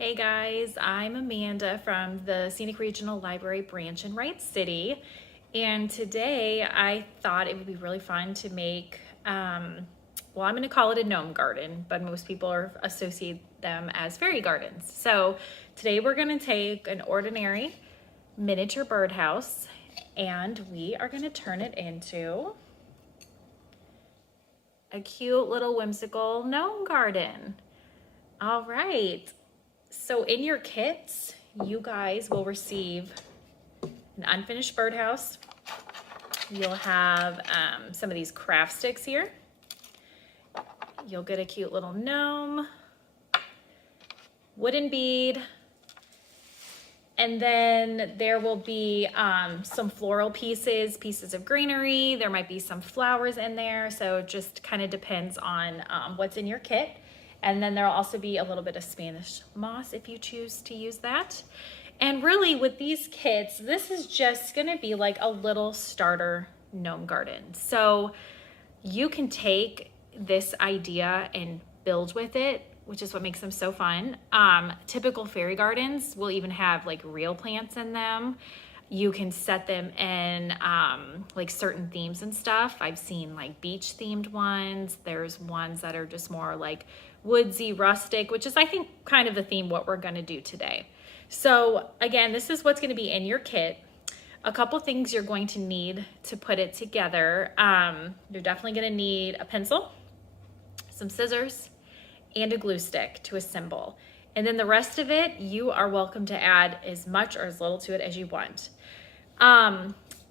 Hey guys, I'm Amanda from the Scenic Regional Library branch in Wright City, and today I thought it would be really fun to make, I'm going to call it a gnome garden, but most people associate them as fairy gardens. So today we're going to take an ordinary miniature birdhouse and we are going to turn it into a cute little whimsical gnome garden. All right. So in your kits, you guys will receive an unfinished birdhouse. You'll have some of these craft sticks here. You'll get a cute little gnome, wooden bead, and then there will be some floral pieces of greenery. There might be some flowers in there, so it just kind of depends on what's in your kit. And then there'll also be a little bit of Spanish moss if you choose to use that. And really with these kits, this is just gonna be like a little starter gnome garden. So you can take this idea and build with it, which is what makes them so fun. Typical fairy gardens will even have like real plants in them. You can set them in like certain themes and stuff. I've seen like beach themed ones. There's ones that are just more like woodsy, rustic, which is I think kind of the theme what we're gonna do today. So again, this is what's gonna be in your kit. A couple things you're going to need to put it together. You're definitely gonna need a pencil, some scissors, and a glue stick to assemble. And then the rest of it, you are welcome to add as much or as little to it as you want.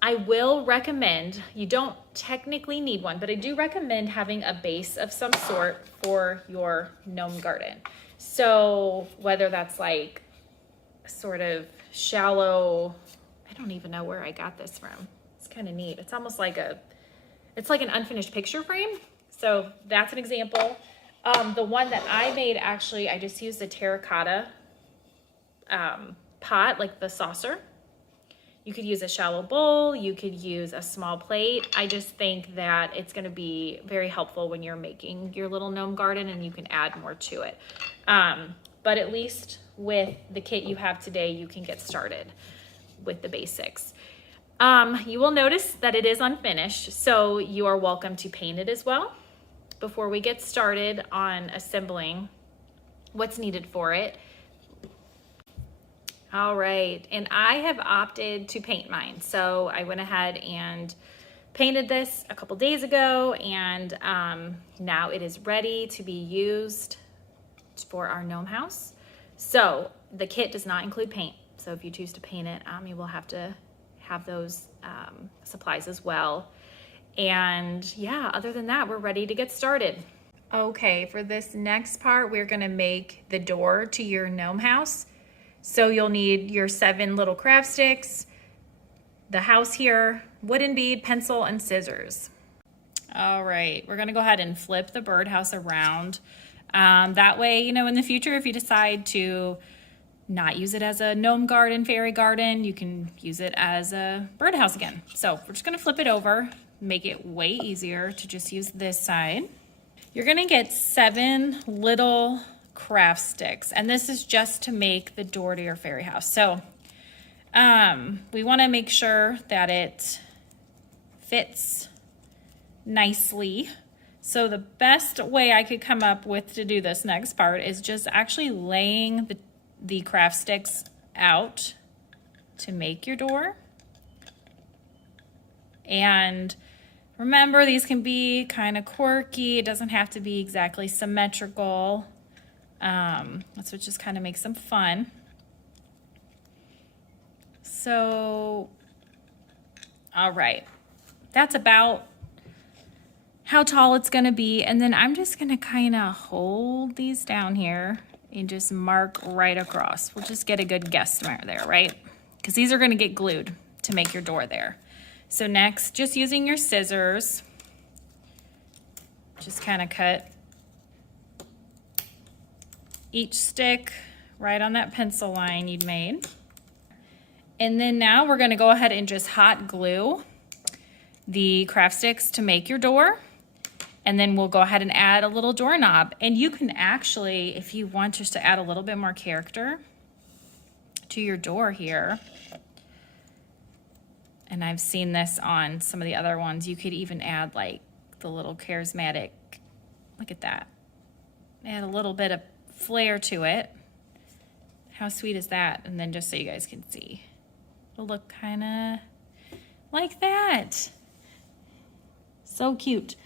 I will recommend, you don't technically need one, but I do recommend having a base of some sort for your gnome garden. So whether that's like sort of shallow, I don't even know where I got this from. It's kind of neat. It's almost like it's like an unfinished picture frame. So that's an example. The one that I made, actually, I just used a terracotta pot, like the saucer. You could use a shallow bowl, you could use a small plate. I just think that it's gonna be very helpful when you're making your little gnome garden and you can add more to it. But at least with the kit you have today, you can get started with the basics. You will notice that it is unfinished, so you are welcome to paint it as well before we get started on assembling what's needed for it. All right, and I have opted to paint mine. So I went ahead and painted this a couple days ago, and now it is ready to be used for our gnome house. So the kit does not include paint. So if you choose to paint it, you will have to have those supplies as well. And yeah, other than that, we're ready to get started. Okay, for this next part, we're gonna make the door to your gnome house. So you'll need your 7 little craft sticks, the house here, wooden bead, pencil, and scissors. All right, we're gonna go ahead and flip the birdhouse around. That way, you know, in the future, if you decide to not use it as a gnome garden, fairy garden, you can use it as a birdhouse again. So we're just gonna flip it over, make it way easier to just use this side. You're gonna get 7 little craft sticks, and this is just to make the door to your fairy house. So we want to make sure that it fits nicely. So the best way I could come up with to do this next part is just actually laying the craft sticks out to make your door. And remember, these can be kind of quirky. It doesn't have to be exactly symmetrical. That's what just kind of makes them fun. So, all right, that's about how tall it's gonna be. And then I'm just gonna kind of hold these down here and just mark right across. We'll just get a good guesstimate there, right? Because these are gonna get glued to make your door there. So next, just using your scissors, just kind of cut each stick right on that pencil line you'd made. And then now we're gonna go ahead and just hot glue the craft sticks to make your door. And then we'll go ahead and add a little doorknob. And you can actually, if you want just to add a little bit more character to your door here, and I've seen this on some of the other ones, you could even add like the little charismatic, look at that. Add a little bit of flair to it. How sweet is that? And then just so you guys can see, it'll look kind of like that. So cute.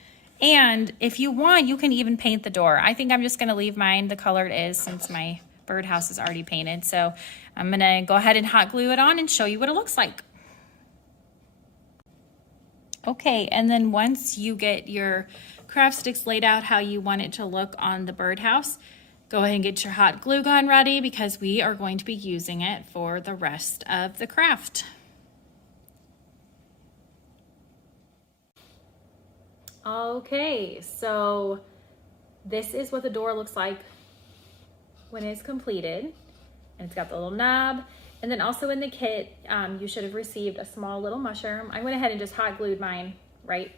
And if you want, you can even paint the door. I think I'm just gonna leave mine the color it is since my birdhouse is already painted. So I'm gonna go ahead and hot glue it on and show you what it looks like. Okay, and then once you get your craft sticks laid out how you want it to look on the birdhouse, go ahead and get your hot glue gun ready because we are going to be using it for the rest of the craft. Okay, so this is what the door looks like when it's completed. And it's got the little knob. And then also in the kit, you should have received a small little mushroom. I went ahead and just hot glued mine right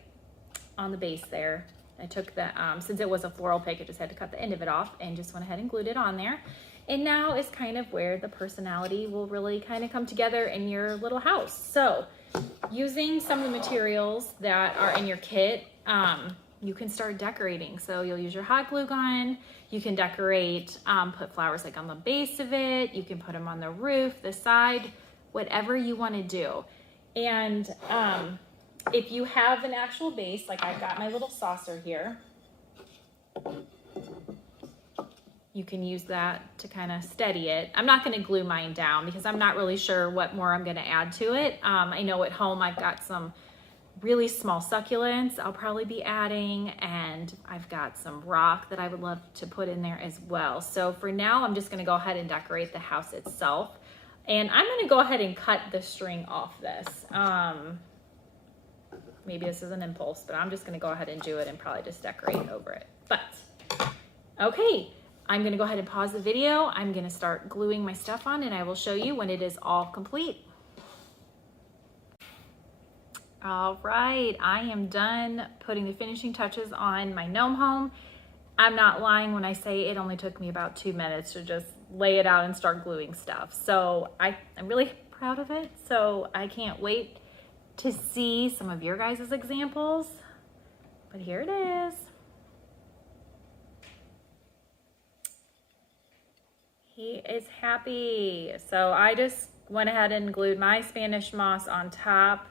on the base there. I took the, since it was a floral pick, I just had to cut the end of it off and just went ahead and glued it on there. And now is kind of where the personality will really kind of come together in your little house. So using some of the materials that are in your kit, you can start decorating. So you'll use your hot glue gun, you can decorate, put flowers like on the base of it, you can put them on the roof, the side, whatever you want to do. And if you have an actual base, like I've got my little saucer here, you can use that to kind of steady it. I'm not going to glue mine down because I'm not really sure what more I'm going to add to it. I know at home I've got some really small succulents I'll probably be adding, and I've got some rock that I would love to put in there as well. So for now, I'm just going to go ahead and decorate the house itself. And I'm going to go ahead and cut the string off this. Maybe this is an impulse, but I'm just going to go ahead and do it and probably just decorate over it. But okay, I'm going to go ahead and pause the video. I'm going to start gluing my stuff on, and I will show you when it is all complete. All right, I am done putting the finishing touches on my gnome home. I'm not lying when I say it only took me about 2 minutes to just lay it out and start gluing stuff. So I'm really proud of it. So I can't wait to see some of your guys' examples. But here it is. He is happy. So I just went ahead and glued my Spanish moss on top.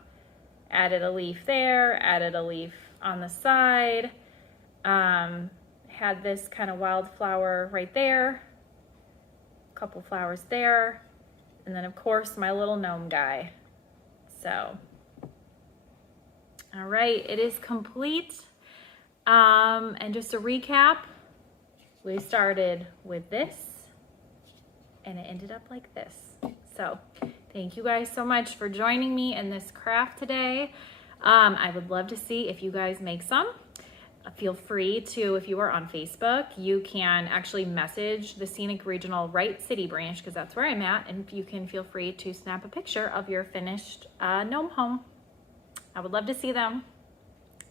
Added a leaf there, added a leaf on the side, had this kind of wildflower right there, a couple flowers there, and then of course my little gnome guy. So, all right, it is complete. And just to recap, we started with this and it ended up like this. So thank you guys so much for joining me in this craft today. I would love to see if you guys make some. Feel free to, if you are on Facebook, you can actually message the Scenic Regional Wright City branch because that's where I'm at, and you can feel free to snap a picture of your finished gnome home. I would love to see them.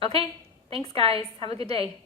Okay, thanks guys. Have a good day.